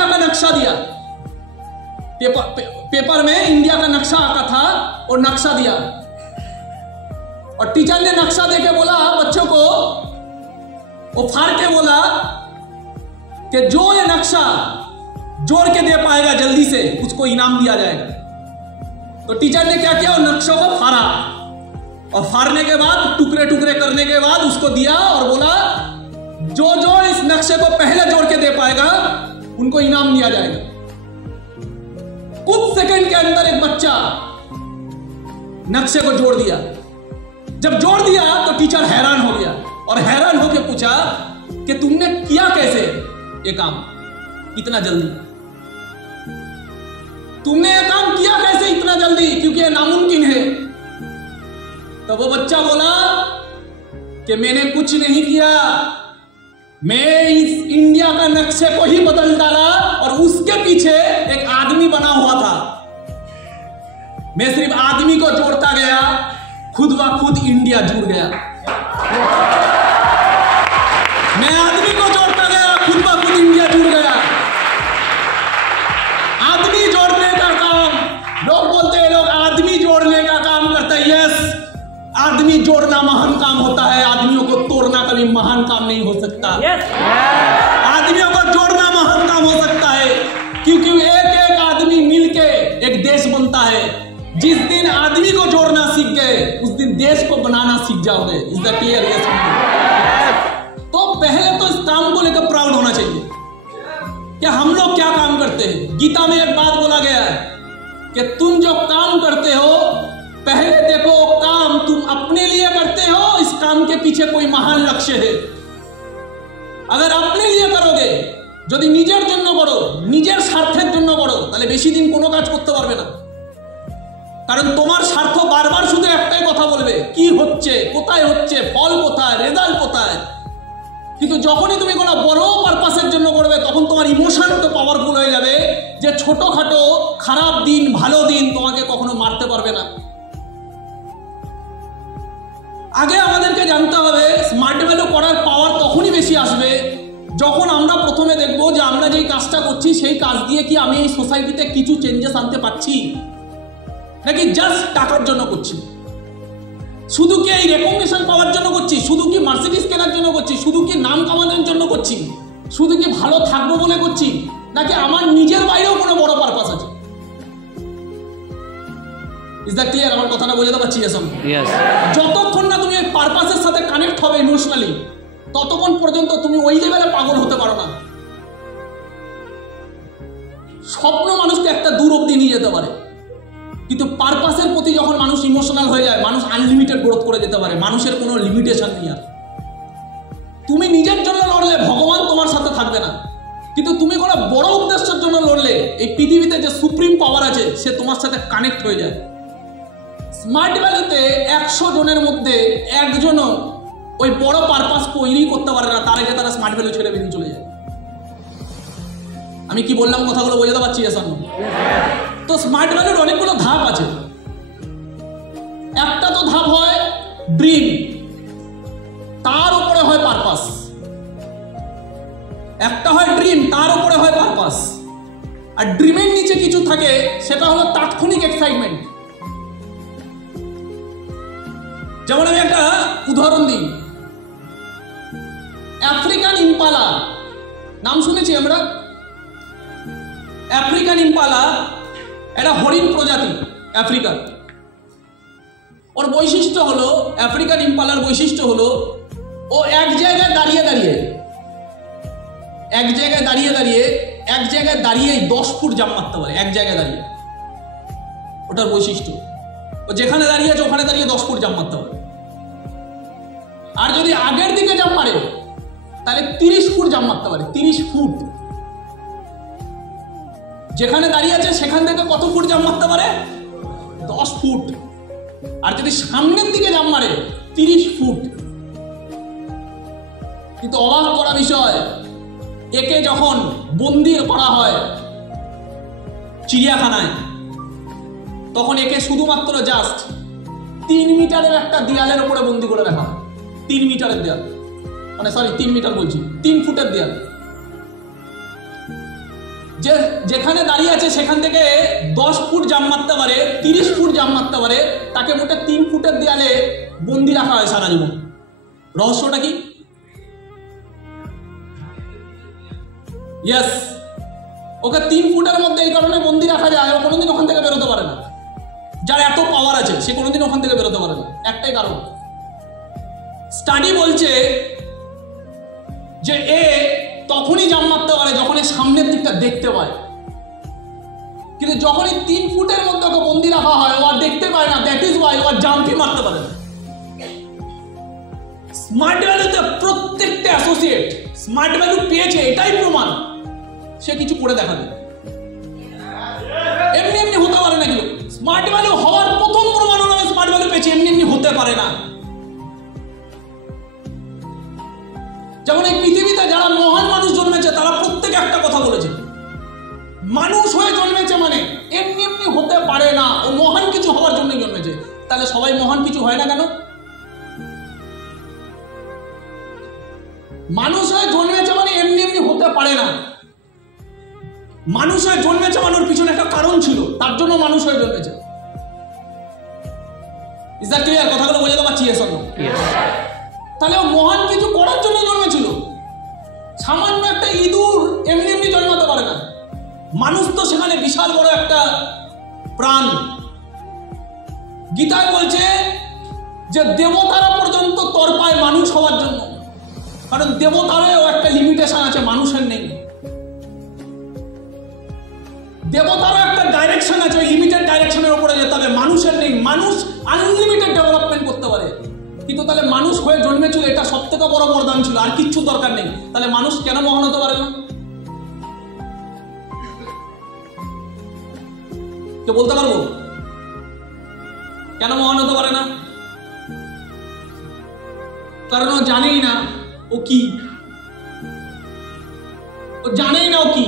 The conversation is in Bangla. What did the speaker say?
इंडिया का नक्शा दिया। पेपर में इंडिया का नक्शा आता था और नक्शा दिया, और टीचर ने नक्शा देके बोला बच्चों को, वो फाड़ के बोला कि जो ये नक्शा जोड़ के दे पाएगा जल्दी से उसको इनाम दिया जाएगा। तो टीचर ने क्या किया, वो नक्शों को फाड़ा, और फाड़ने के बाद टुकड़े टुकड़े करने के बाद उसको दिया और बोला जो जो इस नक्शे को पहले जोड़ के दे पाएगा उनको इनाम दिया जाएगा। कुछ सेकंड के अंदर एक बच्चा नक्शे को जोड़ दिया। जब जोड़ दिया तो टीचर हैरान हो गया और हैरान होकर पूछा कि तुमने किया कैसे ये काम इतना जल्दी, तुमने ये काम किया कैसे इतना जल्दी, क्योंकि ये नामुमकिन है। तो वो बच्चा बोला कि मैंने कुछ नहीं किया, मैं इस इंडिया का नक्शे को ही बदल डाला और उसके पीछे एक आदमी बना हुआ था। मैं सिर्फ आदमी को जोड़ता गया, खुद ब खुद इंडिया जुड़ गया। मैं आदमी को जोड़ता गया, खुद ब खुद इंडिया जुड़ गया। आदमी जोड़ने का काम, लोग बोलते हैं लोग आदमी जोड़ने का काम करते हैं। यस, आदमी जोड़ना महान काम होता है, आदमियों को तोड़ना कभी महान काम नहीं हो सकता। आदमियों को जोड़ना महान काम हो सकता है, क्योंकि एक एक आदमी मिलके एक देश बनता है। जिस दिन आदमी को जोड़ना सीख गए उस दिन देश को बनाना सीख जाओगे। Is that clear? तो पहले तो इस काम को लेकर प्राउड होना चाहिए कि हम लोग क्या काम करते हैं। गीता में एक बात बोला गया है कि तुम जो काम करते हो पहले देखो काम तुम अपने लिए करते हो, इस काम के पीछे कोई महान लक्ष्य है। अगर अपने लिए करोगे, যদি নিজের জন্য করো, নিজের স্বার্থের জন্য করো, তাহলে বেশি দিন কোনো কাজ করতে পারবে না। কারণ তোমার স্বার্থ বারবার শুধু একটাই কথা বলবে, কি হচ্ছে, কোথায় হচ্ছে, ফল কোথায়, রেজাল্ট কোথায়। কিন্তু যখনই তুমি কোনো বড় পারপাসের জন্য করবে তখন তোমার ইমোশন তো পাওয়ারফুল হয়ে যাবে যে ছোটখাটো খারাপ দিন ভালো দিন তোমাকে কখনো মারতে পারবে না। আগে আমাদেরকে জানতে হবে স্মার্ট ভ্যালু করার পাওয়ার তখনই বেশি আসবে যখন আমরা প্রথমে দেখব যে আমরা যেই কাজটা করছি সেই কাজ দিয়ে কি আমি এই সোসাইটিতে কিছু চেঞ্জেস আনতে পারছি নাকি জাস্ট টাকার জন্য করছি। শুধু কি এই রেকগনিশন পাওয়ার জন্য করছি, শুধু কি মার্সিডিজ কেনার জন্য করছি, শুধু কি নাম কামানোর জন্য করছি, শুধু কি ভালো থাকবো বলে করছি, নাকি আমার নিজের বাইরেও কোনো বড় পারপাস আছে। Is that clear? আমার কথাটা বোঝাতে পারছি? যতক্ষণ না তুমি এই পারপাসের সাথে কানেক্ট হবে ইমোশনালি ততক্ষণ পর্যন্ত তুমি ওই লেভেলে পাগল হতে পারো না। স্বপ্ন মানুষকে একটা দূর অব্দি নিয়ে যেতে পারে, কিন্তু পারপাসের প্রতি যখন মানুষ ইমোশনাল হয়ে যায় মানুষ আনলিমিটেড গ্রোথ করে যেতে পারে, মানুষের কোনো লিমিটেশন নেই। আর তুমি নিজের জন্য লড়লে ভগবান তোমার সাথে থাকবে না, কিন্তু তুমি কোনো বড় উদ্দেশ্যের জন্য লড়লে এই পৃথিবীতে যে সুপ্রিম পাওয়ার আছে সে তোমার সাথে কানেক্ট হয়ে যায়। স্মার্ট ভ্যালুতে 100 জনের মধ্যে একজনও ওই বড় পারপাস তৈরি করতে পারে না, তার আগে তারা স্মার্ট ভ্যালু ছেড়ে বেরিয়ে চলে যায়। আমি কি বললাম কথাগুলো বোঝাতে পারছি? তো স্মার্ট ভ্যালুর অনেকগুলো ধাপ আছে। একটা তো ধাপ হয় ড্রিম, তার উপরে হয় পারপাস। একটা হয় ড্রিম, তার উপরে হয় পারপাস। আর ড্রিমের নিচে কিছু থাকে, সেটা হলো তাৎক্ষণিক এক্সাইটমেন্ট। যেমন আমি একটা উদাহরণ দিই, আফ্রিকান ইম্পালা নাম শুনেছি আমরা। আফ্রিকান ইম্পালা একটা হরিণ প্রজাতি আফ্রিকার। ওর বৈশিষ্ট্য হলো, আফ্রিকান ইম্পালার বৈশিষ্ট্য হলো ও এক জায়গায় দাঁড়িয়ে দাঁড়িয়ে 10 ফুট জাম্প মারতে পারে এক জায়গায় দাঁড়িয়ে। ওটার বৈশিষ্ট্য ও যেখানে দাঁড়িয়ে আছে ওখানে দাঁড়িয়ে 10 ফুট জাম্প মারতে পারে। আর যদি আগের দিকে জাম্প মারে তাহলে 30 ফুট জাম্প মারতে পারে। 30 ফুট যেখানে দাঁড়িয়ে আছে সেখান থেকে কত ফুট জাম্প মারতে পারে? 10 ফুট। আর যদি সামনের দিকে জাম্প মারে 30 ফুট। কিন্তু অবাক করা বিষয়, একে যখন বন্দি করা হয় চিড়িয়াখানায় তখন একে শুধুমাত্র জাস্ট 3 মিটারের একটা দেয়ালের উপরে বন্দি করে রাখা হয়। 3 মিটারের দেয়াল, মানে সরি 3 মিটার বলছি, 3 ফুটের দেয়াল। যে যেখানে দাঁড়িয়ে আছে সেখান থেকে 10 ফুট জাম্প মারতে পারে, 30 ফুট জাম্প মারতে পারে, তাকে মোটে 3 ফুটের দেয়ালে বন্দি রাখা হয় সারা জীবন। রহস্যটা কি? ইয়েস, ওকে 3 ফুটের মধ্যে এই কারণে বন্দি রাখা যায়, ও কোনোদিন ওখান থেকে বেরোতে পারে না। যার এত পাওয়ার আছে সে কোনোদিন ওখান থেকে বেরোতে পারে না, একটাই কারণ, স্টাডি বলছে যে এ তখনই জাম্প মারতে পারে যখন এর সামনের দিকটা দেখতে পায়, কিন্তু যখনই 3 ফুটের মধ্যে ওকে বন্দি রাখা হয় ও আর দেখতে পায় না, দ্যাট ইজ ওয়াই ও আর জাম্পই মারতে পারে না। স্মার্ট ভ্যালুতে প্রত্যেকটা অ্যাসোসিয়েট স্মার্ট ভ্যালু পেয়েছে, এটাই প্রমাণ সে কিছু করে দেখাবে। এমনি এমনি হতে পারে না। কিন্তু স্মার্ট ভ্যালু হওয়ার প্রথম প্রমাণ হলো স্মার্ট ভ্যালু পেয়েছে, এমনি এমনি হতে পারে না। যেমন এই পৃথিবীতে যারা মহান মানুষ জন্মেছে তারা প্রত্যেকে একটা কথা বলেছে, মানুষ হয়ে জন্মেছে মানে এমনি এমনি হতে পারে না, ও মহান কিছু হওয়ার জন্য জন্মেছে। তাহলে সবাই মহান কিছু হয় না কেন? মানুষ হয়ে জন্মেছে মানে এমনি এমনি হতে পারে না। মানুষ হয়ে জন্মেছে মানে ওর পিছনে একটা কারণ ছিল, তার জন্য মানুষ হয়ে জন্মেছে। Is that clear? কথাগুলো বোঝাতে পারছি? Yes or no? তাহলে ও মহান কিছু করার জন্য জন্মেছিল। সামান্য একটা ইঁদুর এমনি এমনি জন্মাতে পারে না, মানুষ তো সেখানে বিশাল বড় একটা প্রাণ। গীতায় বলছে যে দেবতারা পর্যন্ত তরপায় মানুষ হওয়ার জন্য, কারণ দেবতারও একটা লিমিটেশন আছে, মানুষের নেই। দেবতারও একটা ডাইরেকশন আছে, ওই লিমিটেড ডাইরেকশনের উপরে যেতে হবে, মানুষের নেই। মানুষ আনলিমিটেড ডেভেলপমেন্ট করতে পারে, কিন্তু তাহলে মানুষ হয়ে জন্মেছিল, এটা সব থেকে বড় বরদান ছিল, আর কিচ্ছু দরকার নেই। তাহলে মানুষ কেন মহান হতে পারে না? কেউ বলতে পারবো কেন মহান হতে পারে না? কারণ ও জানেই না ও কি, ও জানেই না ও কি।